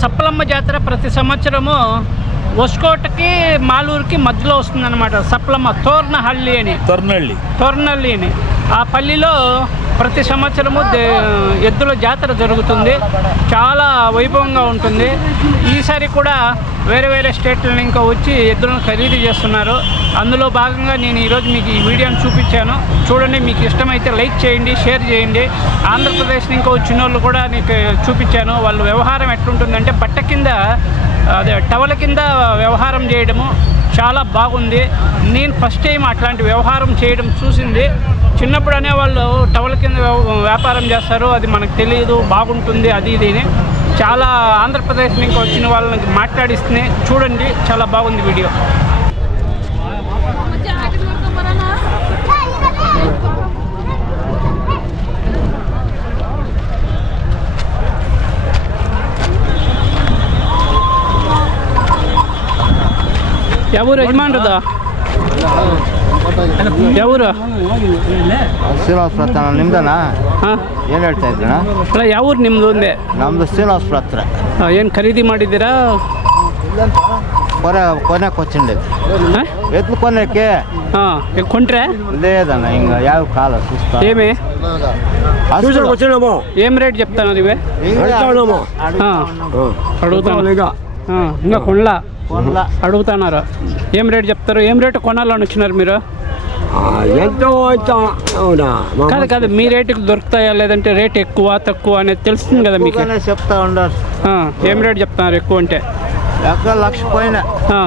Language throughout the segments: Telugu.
సప్పలమ్మ జాతర ప్రతి సంవత్సరము ఒస్కోటకి మాలూరుకి మధ్యలో వస్తుందన్నమాట. సప్పలమ్మ తోర్నహಳ್ಳಿ అని. తొర్నళ్ళి తొర్నల్లి అని. ఆ పల్లిలో ప్రతి సంవత్సరము ఎద్దుల జాతర జరుగుతుంది. చాలా వైభవంగా ఉంటుంది. ఈసారి కూడా వేరే వేరే స్టేట్ల ఇంకా వచ్చి ఎద్దులను ఖరీదు చేస్తున్నారు. అందులో భాగంగా నేను ఈరోజు మీకు ఈ వీడియోని చూపించాను. చూడండి మీకు ఇష్టమైతే లైక్ చేయండి షేర్ చేయండి. ఆంధ్రప్రదేశ్ నుంచి వచ్చిన వాళ్ళు కూడా నీకు చూపించాను. వాళ్ళ వ్యవహారం ఎట్లుంటుందంటే బట్ట కింద అదే టవల కింద వ్యవహారం చేయడము చాలా బాగుంది. నేను ఫస్ట్ టైం అట్లాంటి వ్యవహారం చేయడం చూసింది. చిన్నప్పుడు అనేవాళ్ళు టవల కింద వ్యాపారం చేస్తారు అది మనకు తెలియదు బాగుంటుంది అది ఇది అని. చాలా ఆంధ్రప్రదేశ్ నుంచి వచ్చిన వాళ్ళని మాట్లాడిస్తే చూడండి చాలా బాగుంది వీడియో. ಯಾವೂರು ಯಜಮಾನ್ರದ? ಯಾವ ಊರು ಶ್ರೀನಿವಾಸ ಪ್ರಾತ್ರ ನಿಮ್ದನಾ? ಹಾಂ. ಏನು ಹೇಳ್ತಾ ಇದ್ದೀನ ಅಲ್ಲ ಯಾವ ಊರು ನಿಮ್ಮದು ಒಂದೇ ನಮ್ದು ಶ್ರೀನಿವಾಸ ಪ್ರಾತ್ರ ಏನು ಖರೀದಿ ಮಾಡಿದ್ದೀರಾ? ಕೊನೆ ಕೊನೆ ಕೊಚ್ಚಿಂಡೆ ಎತ್ತು ಕೊನೆಕ್ಕೆ? ಹಾಂ ಕೊಂಟ್ರೆ లేదన్న ఇంకా యావ కాల చూస్తా ఏమి చూసాడు వచ్చినాము ఏం రేట్ ಹಾಂ. ಈಗ. ಹಾಂ ಹಿಂಗ కొండ్లా అడుగుతున్నారు ఏం రేట్ చెప్తారు? ఏం రేటు కొనాలని వచ్చినారు మీరు? ఎంతో కాదు కాదు మీ రేటుకి దొరుకుతాయా? లేదంటే రేట్ ఎక్కువ తక్కువ అనేది తెలుస్తుంది కదా మీకు. చెప్తా ఉండరు ఆ, ఏం రేట్ చెప్తున్నారు ఎక్కువ అంటే? లక్ష పైన. ఆ.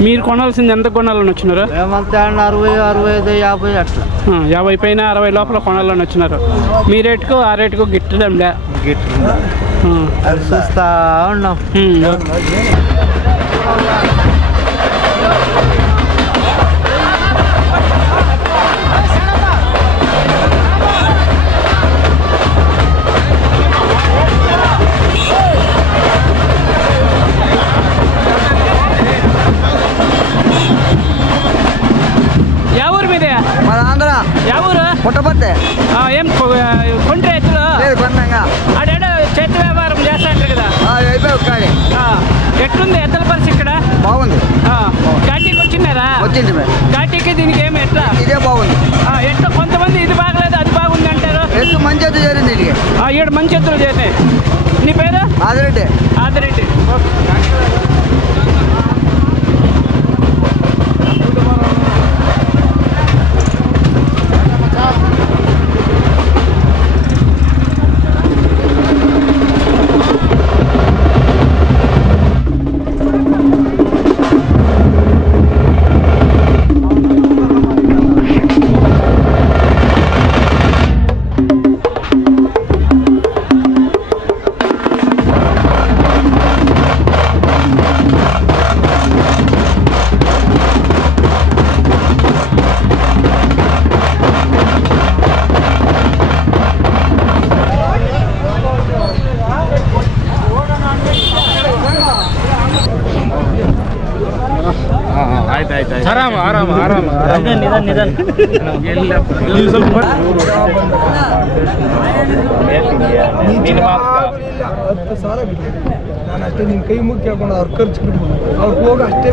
మీరు కొనాల్సింది ఎంత కొనాలని వచ్చినారు? అరవై అరవై ఐదు యాభై అట్లా. యాభై పైన అరవై లోపల కొనాలని వచ్చినారు. మీ రేటుకు ఆ రేటుకు ఆ. అది చూస్తా ఉన్నాం. ఎవరు పుట్టపర్తి ఏం కొండ్రి ఎత్తులు లేదు కొన్నాగా ఆడేడో చెట్టు వ్యాపారం చేస్తా అంటారు కదా అయిపోయి ఎట్లుంది ఎద్దల పరిస్థితి ఇక్కడ? బాగుంది. ఘాటీకి వచ్చింది మరి. ఘాటీకి దీనికి ఏమి ఎట్లా? ఇదే బాగుంది. ఎట్లా? కొంతమంది ఇది బాగలేదు అది బాగుంది అంటారు. ఎత్తు మంచి ఎత్తు ఇంటికి ఆ, ఏడు మంచి ఎత్తులు చేసాయి నీ పేరు? ఆదిరెడ్డి. ఆదిరెడ్డి. ಆಯ್ತು ಆಯ್ತು. ಆರಾಮ ಆರಾಮ ಆರಾಮ ನಿಧಾನ ನಿಧಾನ ಹತ್ತು ಸಾವಿರ ಬಿಟ್ಟು. ನಾನು ಅಷ್ಟೇ ನಿನ್ನ ಕೈ ಮುಗಿ ಹಾಕೊಂಡು ಅವ್ರು ಖರ್ಚು ಅವ್ರು ಹೋಗ ಅಷ್ಟೇ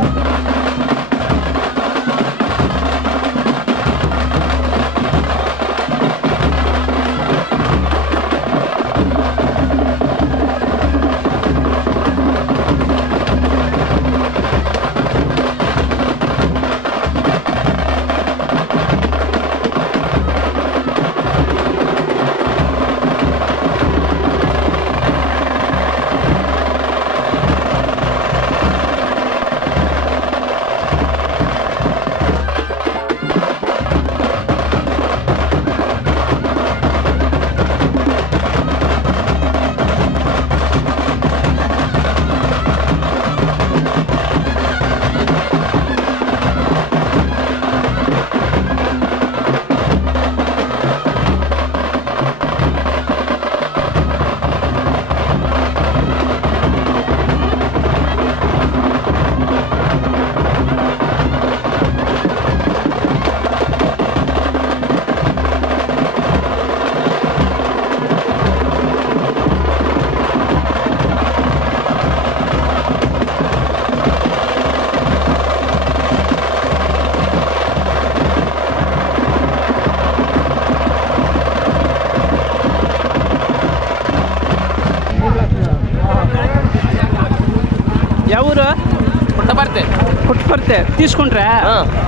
పుట్టుపడితే తీసుకుంటారా.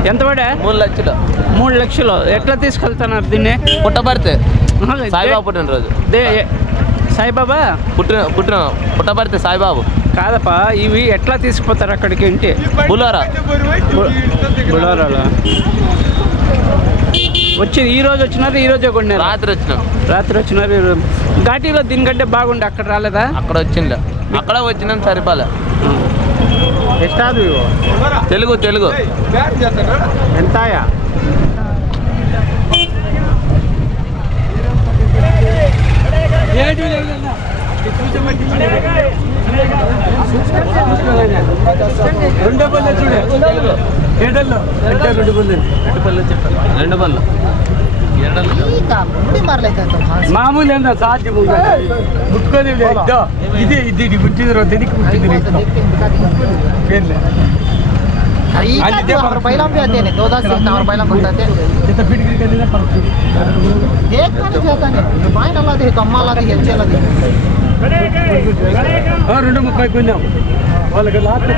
ఎంత పడే? మూడు లక్షలు. మూడు లక్షలు. ఎట్లా తీసుకెళ్తున్నారు దీన్ని? పుట్టపడితే సాయిబాబు పుట్టినరోజు. దే సాయిబాబా? పుట్టిన పుట్టిన పుట్టపడితే సాయిబాబు. కాదప్పా ఇవి ఎట్లా తీసుకుపోతారు అక్కడికి ఇంటి బులోరా బుడారాలో వచ్చి ఈ రోజు వచ్చినారు ఈ రోజే కొన్నారు. రాత్రి వచ్చినాం. రాత్రి వచ్చినారు ఈ రోజు. ఘాటీలో దీనికంటే బాగుండే అక్కడ రాలేదా? అక్కడ వచ్చింది అక్కడ వచ్చినాం సరిపాలే. ఎష్టాదు తెలుగు తెలుగు. ఎంతాయా రెండు పళ్ళు మామూలు ఏందా సాధ్యం ముట్టుకొని ఇది ಮಾಮೂಲಿ ಅಂದ್ರೆ ಸಾಧ್ಯ ಮುಟ್ಕೊಂಡಿಲ್ಲ ಇದೆ ಇದ್ದೀಡಿ ಮುಟ್ಟಿದ್ರು ದಿನಕ್ಕೆ ಮುಟ್ಟಿದ್ರು ಪೈಲ ಅದೇನೆ ದೋದಾ ಸಿಂಗ್ ಅವ್ರ ಪೈಲ ಗೊತ್ತೈತೆ ದೇಖಾನೆ ಹೇಳ್ತಾನೆ ಬಾಯಿನಲ್ಲ ಅದೇ ಕಮ್ಮಲ್ಲ ಅದೇ ಹೆಚ್ಚೆಲ್ಲ ಅದೇ రెండు ముప్పై కొన్నాం వాళ్ళకి లాస్ట్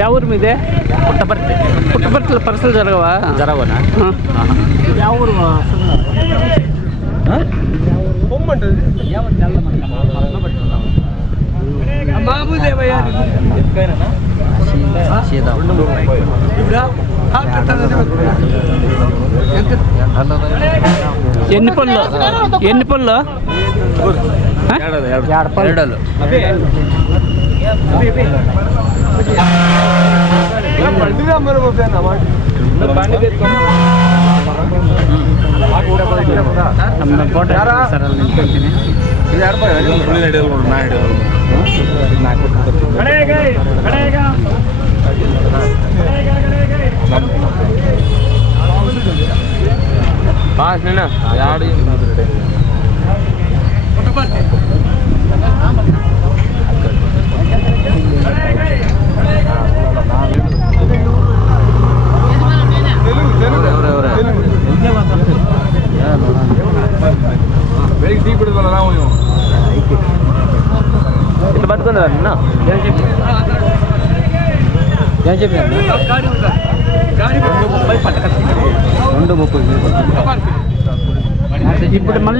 ಯಾವ ಊರು ಇದೆ? ಪುಟ್ಟಪರ್ತಿ ಪುಟ್ಟಪರ್ತಿ ಪರ್ಸಲ್ ಜರಗವ? ಜರವನ ಯಾವ ಊರು? ಬಾಬು ದೇವಯ್ಯ ಸೀದಾ ఎన్ని పళ్ళు? ఎన్ని పళ్ళు? ఆ? பாஸ் என்ன யாரையும்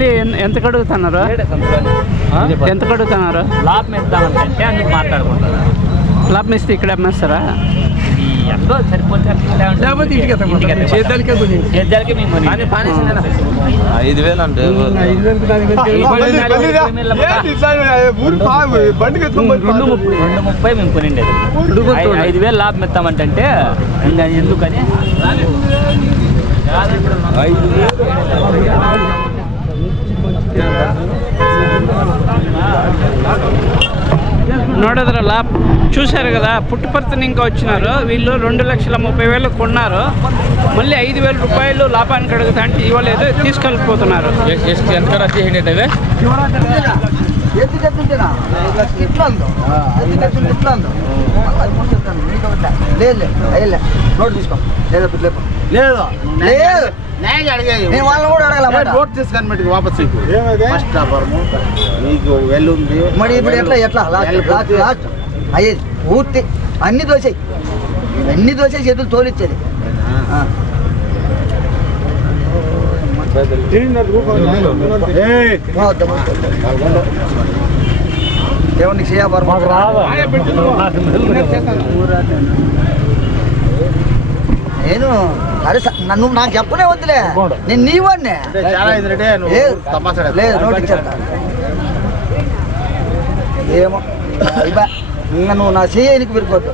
ఎన్- ఎంత కడుగుతున్నారు? ఎంత కడుగుతున్నారు? లాభం ఇద్దామంటే అందుకు మాట్లాడుకుంటారు. లాభం ఇస్తే ఇక్కడ అమ్మేస్తారా? ఎంతో సరిపోతే అట్లా ఉంటుంది. లేకపోతే ఇంటికి ఎత్తకపోతాం. ఇంటికి ఎత్తకపోతాం. చేద్దానికే కొంచెం. చేద్దానికే మేము కొని. ఐదు వేలు అంటే ఐదు రెండు ముప్పై రెండు ముప్పై మేము కొనిండేది. ఐదు వేలు లాభం ఇస్తామంటే ఇంకా ఎందుకని? నోడదర లాభ చూశారు కదా పుట్టుపర్తి ఇంకా వచ్చినారు వీళ్ళు రెండు లక్షల ముప్పై వేలు కొన్నారు మళ్ళీ ఐదు వేల రూపాయలు లాభానికి అడుగుతా అంటే ఇవ్వలేదు తీసుకెళ్ళిపోతున్నారు చెప్తుంటేనా ఇట్లా ఉందో ఎత్తి చెప్తుంటే ఇట్లా ఉందో అది ముందు చెప్తాను లేదు నోట్ తీసుకో. లేపు. లేదు. లేదు. నోట్ తీసుకొని మరి ఇప్పుడు ఎట్లా ఎట్లా? లాస్ట్ అయ్యేది పూర్తి. అన్ని దోశ అన్ని దోశ చేతులు తోలిచ్చేది. ఆ. వద్దు, వద్దు. దేవునికి నేను అరే నన్ను నాకు చెప్పనే వద్దులే నేను నీ వాడినే లేదు నోటి ఏమో ఇంకా నువ్వు నా చేయనికి విరుకోవద్దు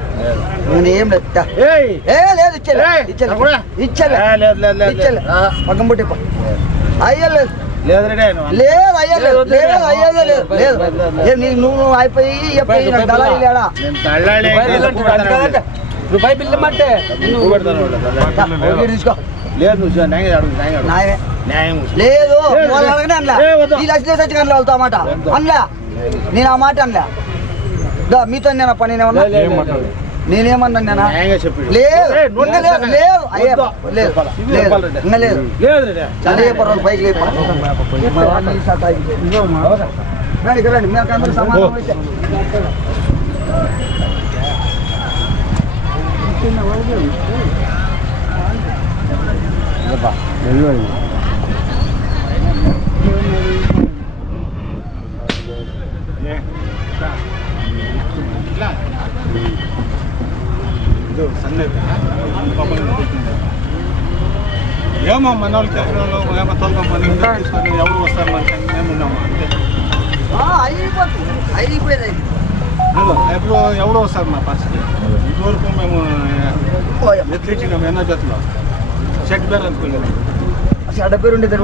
నేను ఏం లేదు. లేదు ఇచ్చేలే. ఇచ్చేలే. ఇచ్చేలే. పక్కన పుట్టి అయ్యలేదు లేదు. లేదు అయ్యలేదు లేదు అయ్యేదే లేదు నువ్వు నువ్వు అయిపోయి అయిపోయి నాకు దళాలి లేడా? నేను తళ్ళాలి రూపాయి బిల్లు మట్టే తీసుకో. లేదు లేదు అడగనే అనలే. ఈ అనలే. నేను ఆ మాట అనలే. దా మీతో నేను పని ఏమన్నా నేనేమన్నా నేనా లేదు ఇంకా లేదు లేదు అయ్యే లేదు లేదు ఇంకా లేదు. చదివే పర్వాలేదు పైకి లేదు మరి వాడిని ఈ శాతం ఇదిగో మా. రండి ఇక్కడ రండి. మీకు అందరూ సమానం అయితే. ఏమో మన వాళ్ళు తెలిసిన వాళ్ళు ఏమో తొలగమని తీసుకొని ఎవరు వస్తారు మనకి మేము ఉన్నాము అంతే ఆ, అయిపోతుంది అయిపోయింది ఇదిగో, ఎప్పుడు ఎవరు వస్తారు మా పరిస్థితి ఇంతవరకు మేము ఎత్తిచ్చినాము ఎన్నో జతలో చెక్ బేర్ అనుకోలేదు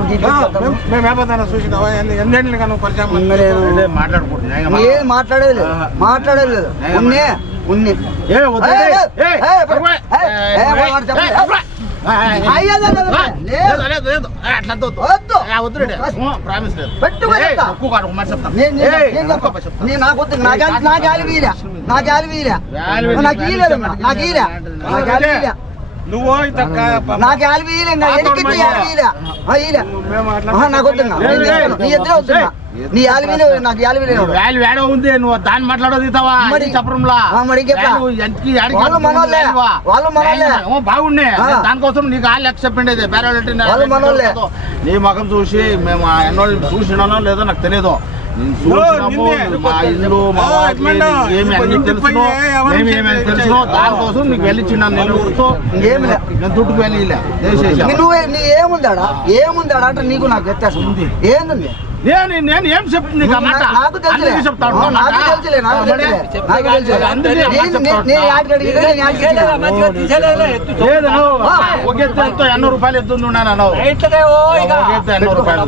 దీంట్లో చెప్తావు. మేము- ఏమన్నా చూసినావా? ఎన్ని ఎన్నేళ్ళు కానీ పరిచయం లేదు. మాట్లాడుకుంటున్నాం. ఏం మాట్లాడేది లేదు. మాట్లాడేది ఉన్నే ఉన్నే. ఏ నాకు వద్దు. నా గాలి నా గాలి వీరా. నా గాలి వీరా. గాలి వీరా, నాకు నాకు నువ్వు నాకు. నీ నాకు ఏడో ఉంది నువ్వు దాన్ని మాట్లాడదు ఇతావా మరి- మరి వాళ్ళు మనోళ్ళే. వాళ్ళు మనోళ్ళే. బాగుండే. దానికోసం నీకు ఆ లెక్క చెప్పిండేది. వాళ్ళు మనోళ్ళే. నీ ముఖం చూసి మేము ఆ ఎన్నోళ్ళు చూసినానో లేదో నాకు తెలియదు మా ఇల్లు మా వాకిలి, నీకు ఏమి అన్ని తెలుసును మేము ఏమేమి తెలుసును దానికోసం నీకు వెళ్ళిచ్చిన్నాను నేను ఊరితో ఏమి. నేను వెళ్ళిలే నీ నువ్వు నీ ఏముందాడా? ఏముందాడా అంటే నీకు నాకు వ్యత్యాసం ఉంది. ఏంది నేను నేను ఏం చెప్తుంది నీకు తెలుసులే. తెలుసులే అందుకే నేను- యాడికి నేను యాడికి. లేదు ఒక ఎత్తు ఎంతో ఎన్నో రూపాయలు ఎత్తుంది ఉన్నాను ఎన్నో రూపాయలు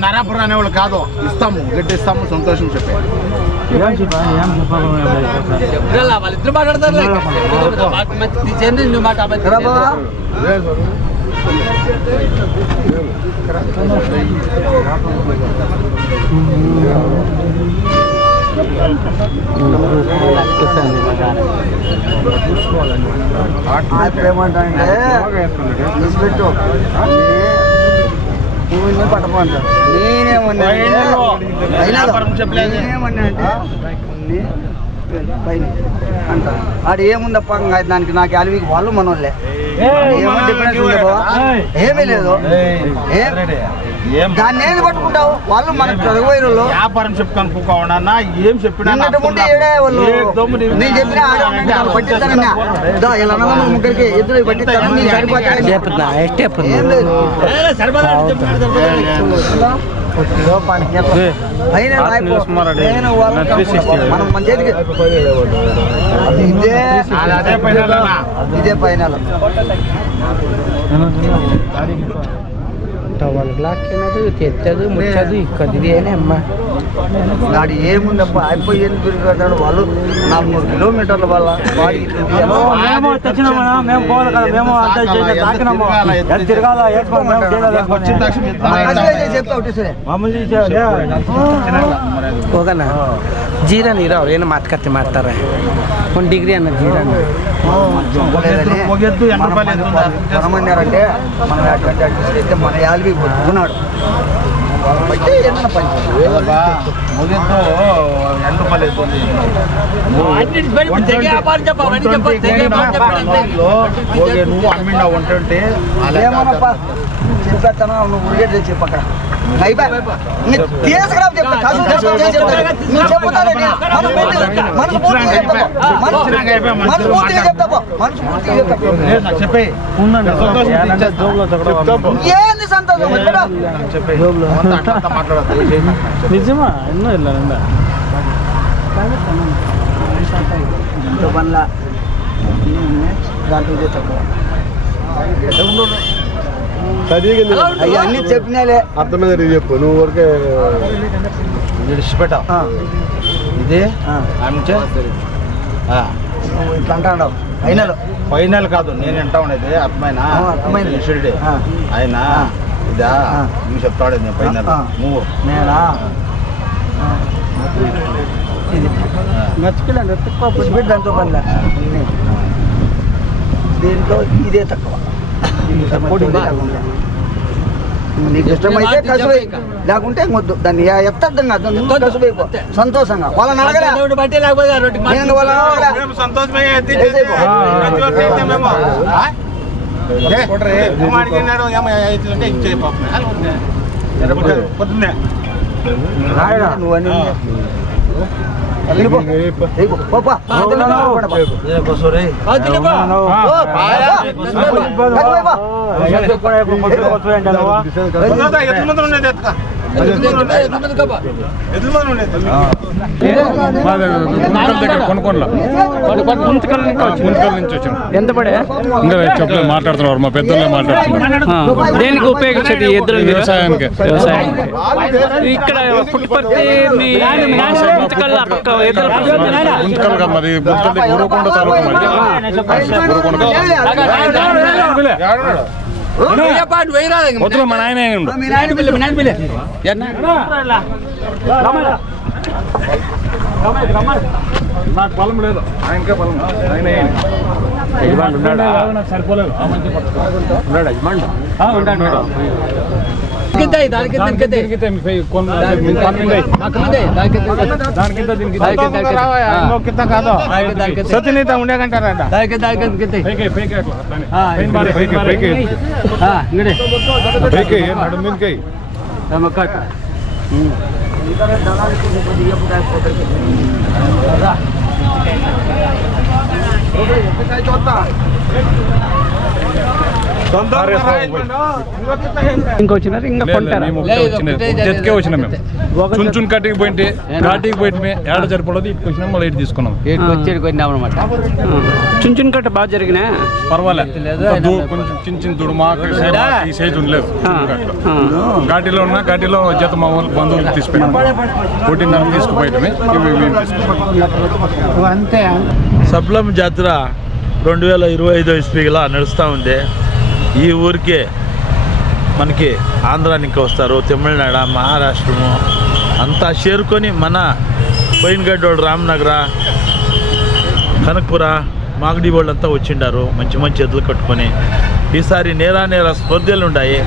నరాపుర అనేవాళ్ళు కాదు. ఇస్తాము గడ్డి ఇస్తాము సంతోషం చెప్పే. వాళ్ళిద్దరు మాట్లాడతారు ఇప్పుడు ఏమంటాడంటే పువ్వుని పట్టమంట నేనేమన్నా అంటే పైన అంట ఆడు ఏముందప్ప? దానికి నాకు అలివికి వాళ్ళు మనోళ్ళే. ఏమన్నా డిఫరెన్స్ ఉందే బావా? ఏమీ లేదు. దాన్ని ఏది పట్టుకుంటావు? వాళ్ళు మనకు వ్యాపారం కూకోవడన్నా ఏం చెప్పినా నేను చెప్పిన పట్టిస్తానన్నా. ఇలా ముగ్గురికి ఇద్దరు సరిపోతాడని. మనం మన చేతికి అది ఇదే అదే ఫైనల్ అన్నా. ఇదే ఫైనల్ తెచ్చదు ముచ్చదు ఇక్కది ఇదేనే అమ్మా నాడు ఏముందప్ప అయిపోయి ఎందుకు తిరుగుతాడు వాళ్ళు నాలుగు మూడు కిలోమీటర్ల వల్ల వాడి మేము తెచ్చినాము మేము పోవాలి కదా మేము అంతా చేసి తాకినాము ఎంత తిరగాల వేసుకోవాలి మేము చేయాలి వచ్చిన తక్షణం ఇద్దాం. చెప్తా ఒకటి సరే మామూలు ಹೋಗೋಣ ಜೀರಾ ನೀರು ಅವ್ರು ಏನು ಮಾತುಕತೆ ಮಾಡ್ತಾರೆ ಒಂದು ಡಿಗ್ರಿ ಅನ್ನೋ ಜೀರಾನ చెప్పలేదని పొగెత్తు ఎన్ని రూపాయలు ఎంత ఉందా? కొనమన్నారంటే మనం అటువంటి యాల్వి కొట్టుకున్నాడు. బట్టి పని నువ్వు అమ్మిండా చెప్పేస్తాను నువ్వు ఉడిగేట్ చేసి తీసుకురా చెప్తా కసు చెప్తానండి నిజమా? ఎన్నో వెళ్ళాలండి దాంట్లో చెప్పవాలి అన్ని చెప్పినాలే. అర్థమైంది చెప్పు. నువ్వు ఊరికే విడిచిపెట్టావు ఇది? ఇట్లా అంటాడు అయినాడు ఫైనల్ కాదు నేను ఎంత ఉండేది అర్థమైనా ఆ. ఆయన. ఇదా? నువ్వు చెప్తాడు నేను పైన ఆ. నువ్వు. నేనా? ఇది మర్చిపోయాను తక్కువ. దాంతో పని. దీంట్లో ఇదే తక్కువ. నీకు ఇష్టమైతే కసువై లేకుంటే వద్దు దాన్ని ఎత్తద్దు కాదు కసువైపో సంతోషంగా వాళ్ళని అడగరా నేను వాళ్ళని సంతోషమే. నువ్వు అని వెళ్ళిపో. వెళ్ళిపో. పో, పో. కూడా నుంచి వచ్చాం ఎంత పడే ఇంకా చెప్పలేదు మాట్లాడుతున్నారు మా పెద్దలే మాట్లాడుతున్నారు దేనికి ఉపయోగించేది ఎద్దులు వ్యవసాయానికి. వ్యవసాయానికి ఇక్కడ పుట్టుపర్తి మీ గుంతకల్ ఆ పక్క ఎద్దుల మరి గుంతకల్ ఊరుకొండ తాలూకా మరి ఊరుకొండ వద్దు మా నాయన ఉండు మీ నాయన పిల్ల, మీ నాయన పిల్ల. నాకు పొలం లేదు ఆయనకే పొలం ఆయన సరిపోలేదు సతినీత ఉండేకంటారట ఇంకా వచ్చినారు ఇంకా కొంటారా జతకే వచ్చినాం మేము. చున్ చున్ కట్టికి పోయింటే ఘాటికి పోయింటే ఏడ సరిపోలేదు ఇటుకు వచ్చినాం మళ్ళీ ఇటు తీసుకున్నాం. చున్ చున్ కట్ట బాగా జరిగినా? పర్వాలేదు కొంచెం చిన్న చిన్న దుడు మాకు ఈ సైజు- మాకు ఈ సైజు ఉండలేదు ఘాటిలో ఉన్న ఘాటిలో జత మా వాళ్ళు బంధువులు తీసుకుపోయినాం. ఒకటిన్నర తీసుకుపోయటమే ఇవి మేము సప్లం జాతర రెండు వేల ఇరవై ఐదో ఇస్పీగా నడుస్తూ ఉంది. ఈ ఊరికే మనకి ఆంధ్రానికి వస్తారు తమిళనాడు మహారాష్ట్రము. అంతా చేరుకొని మన పోయినగడ్డోడు రామ్నగర కనకపుర మాగడి వాళ్ళంతా వచ్చిండారు మంచి మంచి ఎద్దులు కట్టుకొని. ఈసారి నేరా నేరా స్పర్ధలు ఉన్నాయి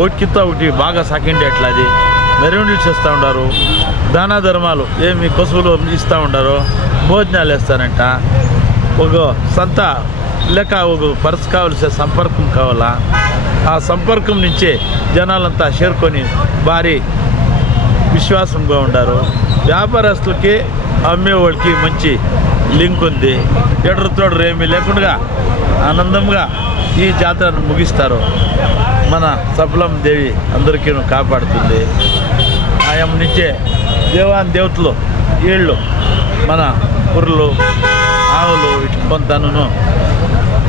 ఒకటికింత ఒకటి బాగా సాకిండి అట్లా అది మెరవణి చేస్తూ ఉన్నారు దానా ధర్మాలు ఏమి కొసువులు ఇస్తూ ఉండారు. భోజనాలు వేస్తారంట. ఒక సంత లేక ఒక పర్స్ కావాల్సిన సంపర్కం కావాలా? ఆ సంపర్కం నుంచే జనాలంతా చేరుకొని భారీ విశ్వాసంగా ఉండారు. వ్యాపారస్తులకి అమ్మేవాళ్ళకి మంచి లింక్ ఉంది. ఎడరుతోడు ఏమీ లేకుండా ఆనందంగా ఈ జాతరను ముగిస్తారు. మన సఫలం దేవి అందరికీ కాపాడుతుంది. ఆయం నుంచే దేవాన్ దేవతలు వీళ్ళు మన పుర్రులు ఆవులు వీటి కొంతను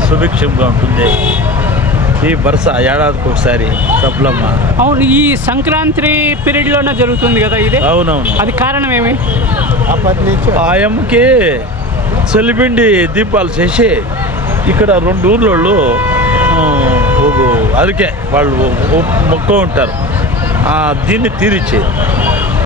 సుభిక్షంగా ఉంటుంది. ఈ వరుస ఏడాదికి ఒకసారి అవును ఈ సంక్రాంతి పీరియడ్లోనే జరుగుతుంది కదా ఇది? అవునవును. అది కారణం ఏమి? ఆయమ్మకి చలిపిండి దీపాలు చేసి ఇక్కడ రెండు ఊర్లోళ్ళు అరికే వాళ్ళు మొక్క ఉంటారు. ఆ, దీన్ని తీరిచ్చి